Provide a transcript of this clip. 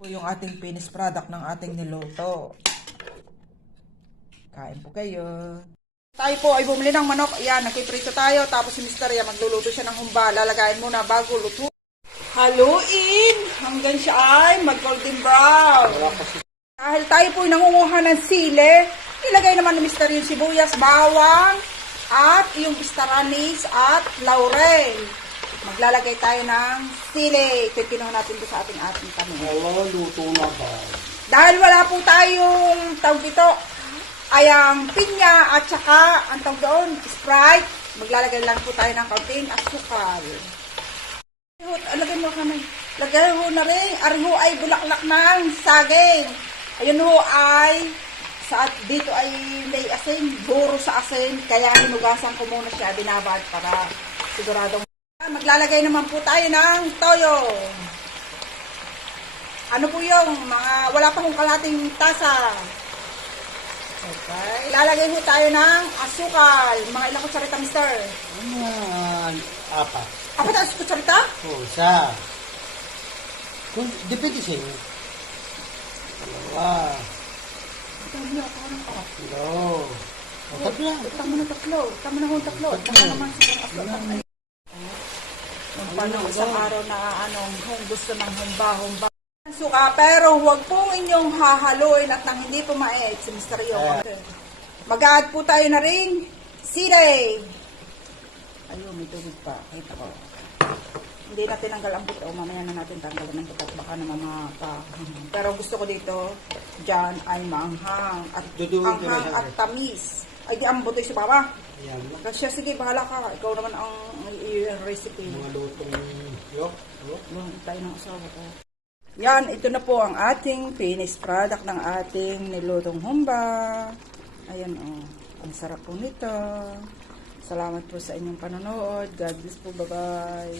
Po yung ating finished product ng ating niluto. Kain po kayo. Tayo po ay bumili ng manok. Ayan, nagpiprito tayo. Tapos si Mr. Yan, magluluto siya ng humba. Lalagayin muna bago luto. Haluin hanggang siya ay mag-golden brown. Dahil tayo po ay nangunguha ng sili, ilagay naman ni Mr. yung sibuyas, bawang, at yung istaranis at laurel. Maglalagay tayo ng sili. Ito kinuha natin doon sa ating kami. Wala, luto na ba? Dahil wala po tayong tawag dito, ay ang pinya at saka ang tawag doon, Sprite. Maglalagay lang po tayo ng kaunting asukal. Lagay mo kami. Lagay mo na rin. Ariho ay bulaklak ng saging. Ayun ho ay dito ay may asin, buro sa asin. Kaya hinugasan ko muna siya, binabad para siguradong. Maglalagay naman po tayo ng toyo. Ano po yung mga wala pa kong kalating tasa. Okay. Ilalagay po tayo ng asukal. Mga ilang kutsarita, mister? Apat. Apat ang kutsarita? O, isa. Depende sa inyo. Dalawa. Tama na, parang ako. Tatlo. O, tatlo. Tama na tatlo. Tama na kung tatlo. Tama naman siguro aslo. Yung paano isang araw na gusto ng humba. Suka, pero huwag pong inyong hahaluin at nang hindi pumait si Mr. Yung. Mag-add po tayo na rin sili. Ayun, may tubig pa. Kita ko. Hindi natin tanggal ang buto. Mamaya na natin tanggalan ng buto. Baka naman pero gusto ko dito, dyan ay manghang. At anghang at tamis. Ay, di ang buto sa baba. Ayan. Kasi sige, bahala ka. Ikaw naman ang recipe. Mga lutong yok. Doon tayo ng asawa ko. Yan, ito na po ang ating finished product ng ating nilutong humba. Ayan ang sarap po nito. Salamat po sa inyong panonood. God bless po, bye-bye.